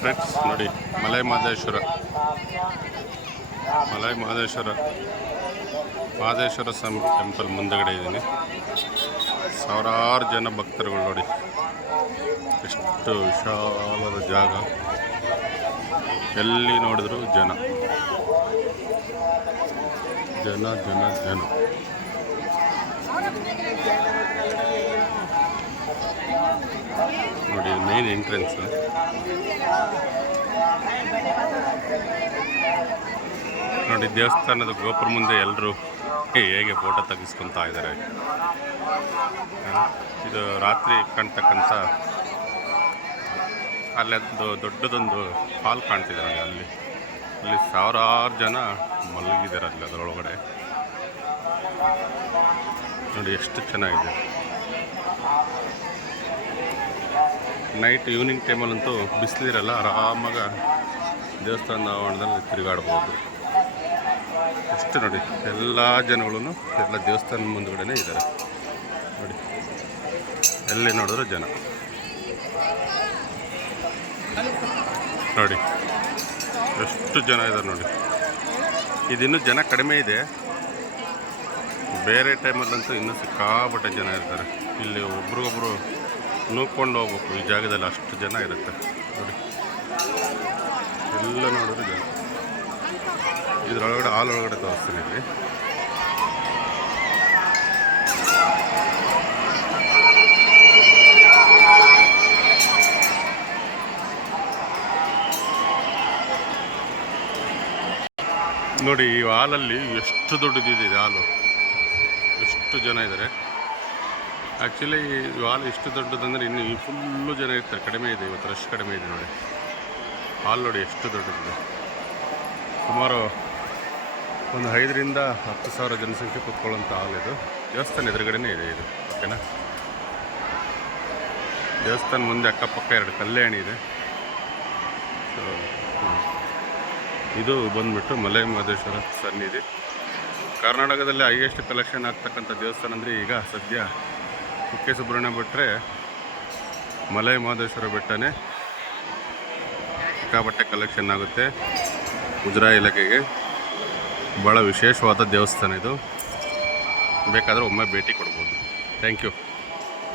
Friends ನೋಡಿ ಮಲೈ ಮಹದೇಶ್ವರ ಮಲೈ ಮಹದೇಶ್ವರ ಮಹದೇಶ್ವರ ಸ್ವಾಮಿ temple ಮುಂದಗಡೆ ಇದ್ದೀನಿ. ಸಾವಿರಾರು ಜನ ಭಕ್ತರುಗಳು ನೋಡಿ. ಎಷ್ಟು ವಿಶಾಲದ ಜಾಗ. ಎಲ್ಲಿ ನೋಡಿದ್ರು ಜನ. ಜನ ಜನ ಜನ. ನೋಡಿ ಮೇನ್ ಎಂಟ್ರೆನ್ಸ್ ನೋಡಿ, ದೇವಸ್ಥಾನದ ಗೋಪುರ ಮುಂದೆ ಎಲ್ಲರೂ ಹೇಗೆ ಫೋಟೋ ತೆಗೆಸ್ಕೊತಾ ಇದ್ದಾರೆ. ಇದು ರಾತ್ರಿ ಕಾಣ್ತಕ್ಕಂಥ ಅಲ್ಲೊಂದು ದೊಡ್ಡದೊಂದು ಹಾಲ್ ಕಾಣ್ತಿದೆ ನೋಡಿ ಅಲ್ಲಿ. ಅಲ್ಲಿ ಸಾವಿರಾರು ಜನ ಮಲಗಿದ್ದಾರೆ ಅಲ್ಲಿ ಅದರೊಳಗಡೆ. ನೋಡಿ, ಎಷ್ಟು ಚೆನ್ನಾಗಿದೆ. ನೈಟ್ ಈವ್ನಿಂಗ್ ಟೈಮಲ್ಲಂತೂ ಬಿಸಿಲಿರಲ್ಲ, ಆರಾಮಾಗಿ ದೇವಸ್ಥಾನದ ಆವರಣದಲ್ಲಿ ತಿರುಗಾಡ್ಬೋದು. ಅಷ್ಟು ನೋಡಿ, ಎಲ್ಲ ಜನಗಳು ಎಲ್ಲ ದೇವಸ್ಥಾನ ಮುಂದ್ಗಡೆನೇ ಇದ್ದಾರೆ. ನೋಡಿ, ಎಲ್ಲಿ ನೋಡಿದ್ರು ಜನ. ನೋಡಿ, ಎಷ್ಟು ಜನ ಇದ್ದಾರೆ ನೋಡಿ. ಇದಿನ್ನೂ ಜನ ಕಡಿಮೆ ಇದೆ. ಬೇರೆ ಟೈಮಲ್ಲಂತೂ ಇನ್ನೂ ಸಿಕ್ಕಾಪಟ್ಟೆ ಜನ ಇರ್ತಾರೆ. ಇಲ್ಲಿ ಒಬ್ರಿಗೊಬ್ರು ನೂಕೊಂಡು ಹೋಗ್ಬೇಕು. ಈ ಜಾಗದಲ್ಲಿ ಅಷ್ಟು ಜನ ಇರುತ್ತೆ. ನೋಡಿ. ಎಲ್ಲ ನೋಡಿದ್ರೆ ಜನ. ಇದ್ರೊಳಗಡೆ ಹಾಲೊಳಗಡೆ ತೋರಿಸ್ತೀನಿ ಇಲ್ಲಿ. ನೋಡಿ, ಈ ಹಾಲಲ್ಲಿ ಎಷ್ಟು ದೊಡ್ಡದಿದೆ ಹಾಲು. ಎಷ್ಟು ಜನ ಇದ್ದಾರೆ. ಆ್ಯಕ್ಚುಲಿ ಹಾಲು ಎಷ್ಟು ದೊಡ್ಡದಂದ್ರೆ ಇನ್ನು ಫುಲ್ಲು ಜನ ಇರ್ತಾರೆ. ಕಡಿಮೆ ಇದೆ ಇವತ್ತು ರಶ್ ಕಡಿಮೆ ಇದೆ ನೋಡಿ. ಹಾಲು ನೋಡಿ ಎಷ್ಟು ದೊಡ್ಡದಿದೆ. ಸುಮಾರು ಒಂದು ಐದರಿಂದ ಹತ್ತು ಸಾವಿರ ಜನಸಂಖ್ಯೆ ಕೂತ್ಕೊಳ್ಳೋಂಥ ಹಾಲ್ ಇದು. ದೇವಸ್ಥಾನ ಎದುರುಗಡೆನೇ ಇದೆ ಇದು ಓಕೆನಾ ದೇವಸ್ಥಾನ ಮುಂದೆ ಅಕ್ಕಪಕ್ಕ ಎರಡು ಕಲ್ಯಾಣಿ ಇದೆ. ಸೊ ಇದು ಬಂದ್ಬಿಟ್ಟು ಮಲೈ ಮಹದೇಶ್ವರ ಸನ್ನಿಧಿ. ಕರ್ನಾಟಕದಲ್ಲಿ ಹೈಯೆಸ್ಟ್ ಕಲೆಕ್ಷನ್ ಆಗ್ತಕ್ಕಂಥ ದೇವಸ್ಥಾನ ಅಂದರೆ ಈಗ ಸದ್ಯ ಕುಕ್ಕೆ ಸುಬ್ರಹ್ಮಣ್ಯ ಬಿಟ್ಟರೆ ಮಲೈ ಮಹದೇಶ್ವರ ಬೆಟ್ಟನೇ ಸಿಕ್ಕಾಪಟ್ಟೆ ಕಲೆಕ್ಷನ್ ಆಗುತ್ತೆ. ಮುಜರಾಯಿ ಇಲಾಖೆಗೆ ಭಾಳ ವಿಶೇಷವಾದ ದೇವಸ್ಥಾನ ಇದು. ಬೇಕಾದರೆ ಒಮ್ಮೆ ಭೇಟಿ ಕೊಡ್ಬೋದು. Thank you